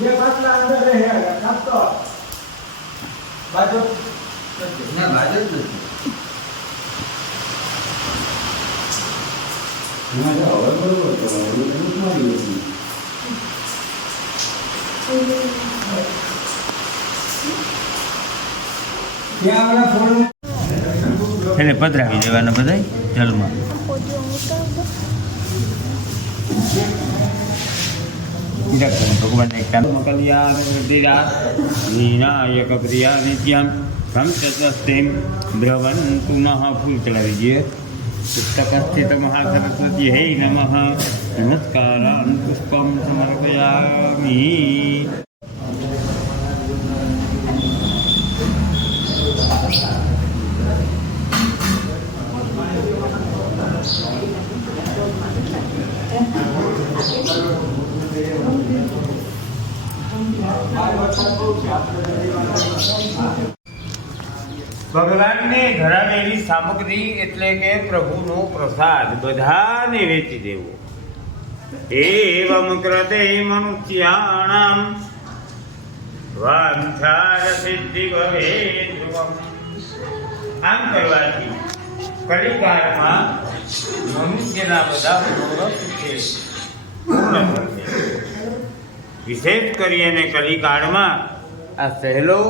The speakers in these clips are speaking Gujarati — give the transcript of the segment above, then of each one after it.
બે પાટલા અંદર રહે કાપતો બાજુ ના બાજુ જ નથી. હવે બરોબર મારી એટલે પધરાવી દેવાના બધાય જલમાં. ભગવાન એક કામ કલ્યાણ વિનાયક પ્રિયા નિત્યમ સંસ્તસ્તેમ દ્રવંતુ પુનઃ ફૂલ ચડાવી દઈએ પુસ્તકસ્થિત મહાસરસ્વતી હે નમઃ નમસ્કાર પુષ્પમ સમર્પયામિ ભગવાનને ધરાવેલી સામગ્રી એટલે કે પ્રભુનો પ્રસાદ બધાને વેચી દેવો. એવમ કૃતે મનુષ્યાણામ વાંછાર સિદ્ધિ ભવે આમ કરવાથી કલિકાળમાં મનુષ્યના બધા પૂર્ણ છે પૂર્ણ થશે. વિશેષ કરી અને કલિકાળમાં આ સહેલો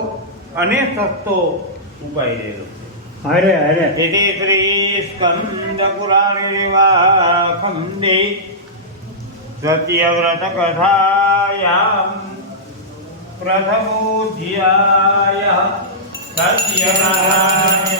અને સસ્તો ઉપાય રહેલો. અરે હરે તેથી શ્રી સ્કંદ પુરાણ એવા સત્યવ્રત કથાયામ પ્રથમો ધ્યાય સત્યનારાયણ